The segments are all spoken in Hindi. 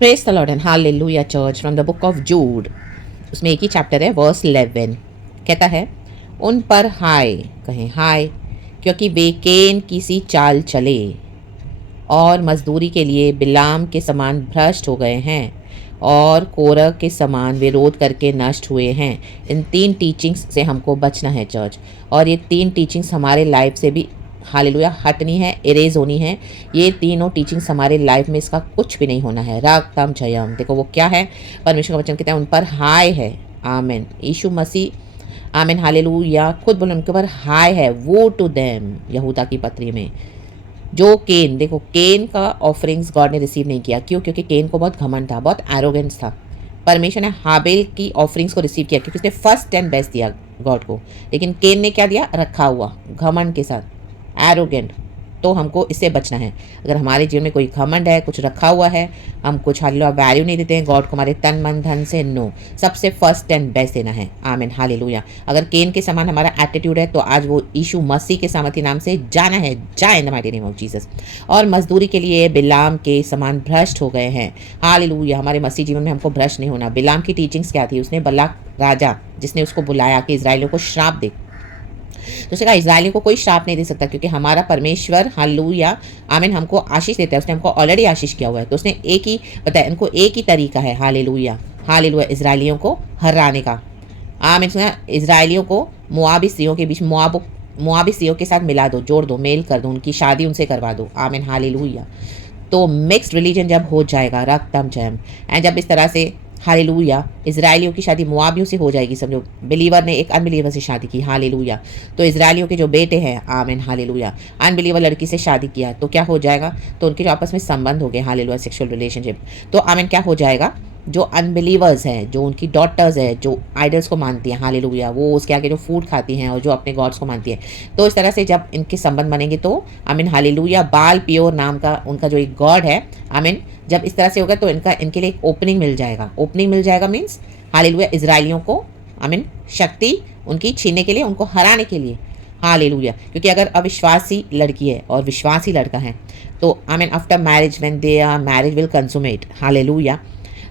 Praise the Lord and hallelujah church from the book of Jude. उसमें एक ही चैप्टर है, वर्स 11 कहता है, उन पर हाय, कहें हाय, क्योंकि वे केन की सी चाल चले और मजदूरी के लिए बिलाम के समान भ्रष्ट हो गए हैं और कोरह के समान विरोध करके नष्ट हुए हैं। इन 3 टीचिंग्स से हमको बचना है चर्च, और ये 3 टीचिंग्स हमारे लाइफ से भी हालेलुया हटनी है, इरेज होनी है। ये तीनों टीचिंग्स हमारे लाइफ में इसका कुछ भी नहीं होना है। राग तम जयम, देखो वो क्या है, परमेश्वर का वचन कहता है उन पर हाय है। आमेन, यीशु मसीह, आमेन हालेलुया खुद बोले उनके ऊपर हाय है। वो टू देम, यहूदा की पत्री में जो केन, देखो केन का ऑफरिंग्स गॉड ने रिसीव नहीं किया। क्यों? क्योंकि केन को बहुत घमंड था, बहुत एरोगेंस था। परमेश्वर ने हाबेल की ऑफरिंग्स को रिसीव किया क्योंकि उसने फर्स्ट एंड बेस्ट दिया गॉड को, लेकिन केन ने क्या दिया? रखा हुआ, घमंड के साथ, एरोगेंट। तो हमको इससे बचना है। अगर हमारे जीवन में कोई घमंड है, कुछ रखा हुआ है, हम कुछ हालेलुया वैल्यू नहीं देते हैं गॉड को हमारे तन मन धन से, नो, सबसे फर्स्ट एंड बेस्ट देना है। आमीन हालेलुया। अगर केन के समान हमारा एटीट्यूड है तो आज वो यीशु मसीह के सामर्थ्य नाम से जाना है, जाए in the mighty name of Jesus. और मजदूरी के लिए बिलाम के समान भ्रष्ट हो गए हैं। हालेलुया। हमारे मसीह जीवन में हमको भ्रष्ट नहीं होना। बिलाम की टीचिंग्स क्या थी? उसने बलाक राजा, जिसने उसको बुलाया कि इजराइलियों को श्राप दे, तो उसने कहा इजरायलियों को कोई श्राप नहीं दे सकता क्योंकि हमारा परमेश्वर हालेलुया आमीन हमको आशीष देता है। उसने हमको ऑलरेडी आशीष किया हुआ है। तो उसने एक ही बताया, इनको एक ही तरीका है हालेलुया, हालेलुया इजरायलियों को हराने का। आमीन। सुना, इजरायलियों को मोआबी स्त्रियों के बीच, मोआबी स्त्रियों के साथ मिला दो, जोड़ दो, मेल कर दो, उनकी शादी उनसे करवा दो। आमीन हालेलुया। तो मिक्स्ड रिलीजन जब हो जाएगा, रक्तम जयम, एंड जब इस तरह से हालेलुया इजरायलियों की शादी मुआबियों से हो जाएगी, समझो बिलीवर ने एक अनबिलीवर से शादी की, हालेलुया, तो इजरायलियों के जो बेटे हैं, आमीन हालेलुया, अनबिलीवर लड़की से शादी किया तो क्या हो जाएगा? तो उनके जो आपस में संबंध हो गए, हालेलुया सेक्सुअल रिलेशनशिप, तो आमीन क्या हो जाएगा? जो अनबिलीवर्स हैं, जो उनकी डॉटर्स है, जो आइडल्स को मानती हैं, हालेलुया, वो उसके आगे जो फूड खाती हैं और जो अपने गॉड्स को मानती है, तो इस तरह से जब इनके संबंध बनेंगे तो आमीन हालेलुया बाल प्योर नाम का उनका जो एक गॉड है, आमीन, जब इस तरह से होगा तो इनके लिए एक ओपनिंग मिल जाएगा। ओपनिंग मिल जाएगा मीन्स हालेलुया इजरायलियों को आमीन शक्ति उनकी छीनने के लिए, उनको हराने के लिए, हालेलुया। क्योंकि अगर अविश्वासी लड़की है और विश्वासी लड़का है तो amen after marriage when they are marriage will consummate, hallelujah,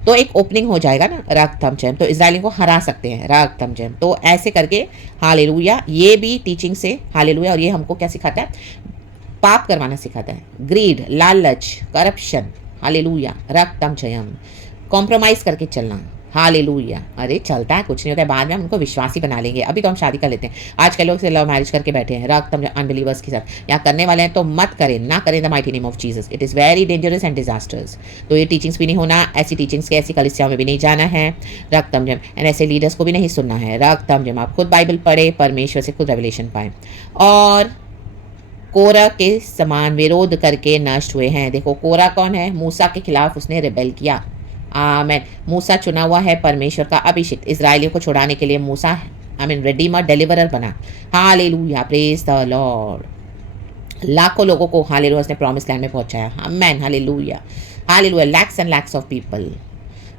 तो एक ओपनिंग हो जाएगा ना, राग तम जयम, तो इजरायलियों को हरा सकते हैं, राग तम जयम। तो ऐसे करके हालेलुया ये भी टीचिंग से हालेलुया, और ये हमको क्या सिखाता है? पाप करवाना सिखाता है, ग्रीड, लालच, करप्शन, हालेलुया, राग तम जयम, कॉम्प्रोमाइज करके चलना, हालेलुया। अरे चलता है, कुछ नहीं होता है, बाद में हम उनको विश्वासी बना लेंगे, अभी तो हम शादी कर लेते हैं। आजकल लोग से लव मैरिज करके बैठे हैं, राग तम अनबिलीवर्स के साथ, या करने वाले हैं तो मत करें, ना करें the mighty name of Jesus, it is very dangerous and disasters. तो ये टीचिंग्स भी नहीं होना, ऐसी टीचिंग्स के ऐसी कलिसियाओं में भी नहीं जाना है, राग तम जम, एंड ऐसे लीडर्स को भी नहीं सुनना है, राग तम जम। आप खुद बाइबल पढ़े, परमेश्वर से खुद रेवलेशन पाएं, और कोरा के समान विरोध करके नष्ट हुए हैं। देखो कोरा कौन है? मूसा के खिलाफ उसने रिबेल किया। आमीन। मूसा चुना हुआ है परमेश्वर का अभिषिक्त, इजरायलियों को छुड़ाने के लिए मूसा आमीन रेडीमर डिलीवरर बना, हालेलुया, प्रेज द लॉर्ड। लाखों लोगों को हालेलुया उसने प्रॉमिस लैंड में पहुंचाया, आमीन hallelujah, hallelujah, lakhs and lakhs of people.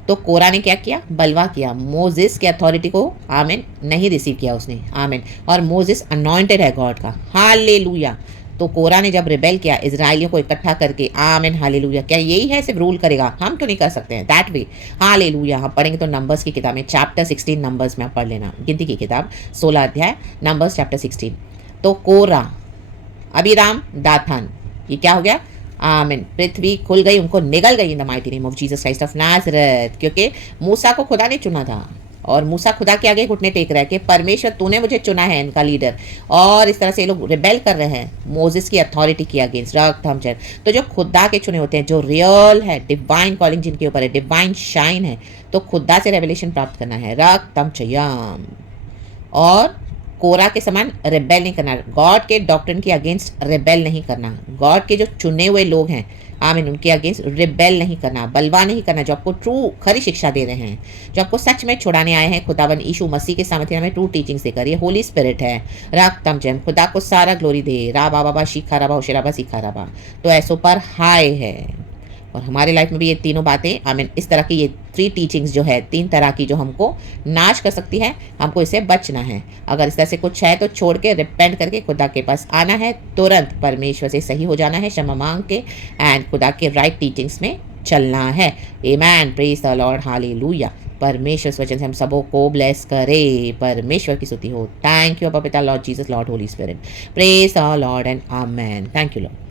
तो कोरा ने क्या किया? बलवा किया, मोजिस की अथॉरिटी को आमीन नहीं रिसीव किया उसने, आमीन, और मोजिस अनॉइंटेड है गॉड का, हालेलुया। तो कोरा ने जब रिबेल किया, इजराइलियों को इकट्ठा करके, आमीन हालेलुया, क्या यही है सिर्फ रूल करेगा? हम तो नहीं कर सकते हैं दैट वे, हालेलुया। हम पढ़ेंगे तो नंबर्स की किताब में चैप्टर 16 नंबर्स में आप पढ़ लेना, गिनती की किताब 16 अध्याय, नंबर्स चैप्टर 16। तो कोरा, अबीराम, दाथान, ये क्या हो गया? आमीन, पृथ्वी खुल गई, उनको निगल गई in the mighty name of Jesus Christ of Nazareth, क्योंकि मूसा को खुदा ने चुना था, और मूसा खुदा के आगे घुटने टेक रहा है कि परमेश्वर तूने मुझे चुना है इनका लीडर, और इस तरह से ये लोग रिबेल कर रहे हैं मोजिस की अथॉरिटी के अगेंस्ट, राग तम जयम। तो जो खुदा के चुने होते हैं, जो रियल है, डिवाइन कॉलिंग जिनके ऊपर है, डिवाइन शाइन है, तो खुदा से रेवलेशन प्राप्त करना है, राग तम जयम। और कोरा के समान रिबेल नहीं करना, गॉड के डॉक्ट्रिन के अगेंस्ट रिबेल नहीं करना, गॉड के जो चुने हुए लोग हैं आमीन उनके अगेंस्ट रिबेल नहीं करना, बलवा नहीं करना, जो आपको ट्रू खरी शिक्षा दे रहे हैं, जो आपको सच में छुड़ाने आए हैं, खुदावन यीशु मसीह के सामर्थ्य में ट्रू टीचिंग देकर, ये होली स्पिरिट है, राग तम जयम, खुदा को सारा ग्लोरी दे, रा बा बाबा शिखा राबा होशेराबा शिखा राबा। तो ऐसों पर हाय है, और हमारे लाइफ में भी ये तीनों बातें आमीन, इस तरह की ये 3 टीचिंग्स जो है, 3 तरह की जो हमको नाश कर सकती है, हमको इससे बचना है। अगर इस तरह से कुछ है तो छोड़ के रिपेंट करके खुदा के पास आना है, तुरंत परमेश्वर से सही हो जाना है, क्षमा मांग के, एंड खुदा के राइट टीचिंग्स में चलना है। आमेन, प्रेज द लॉर्ड, हालेलुया। परमेश्वर इस वचन से हम सबों को ब्लेस करे। परमेश्वर की स्तुति हो। थैंक यू अब्बा पिता, Lord Jesus, Lord Holi spirit. Praise the Lord and amen. Thank you Lord.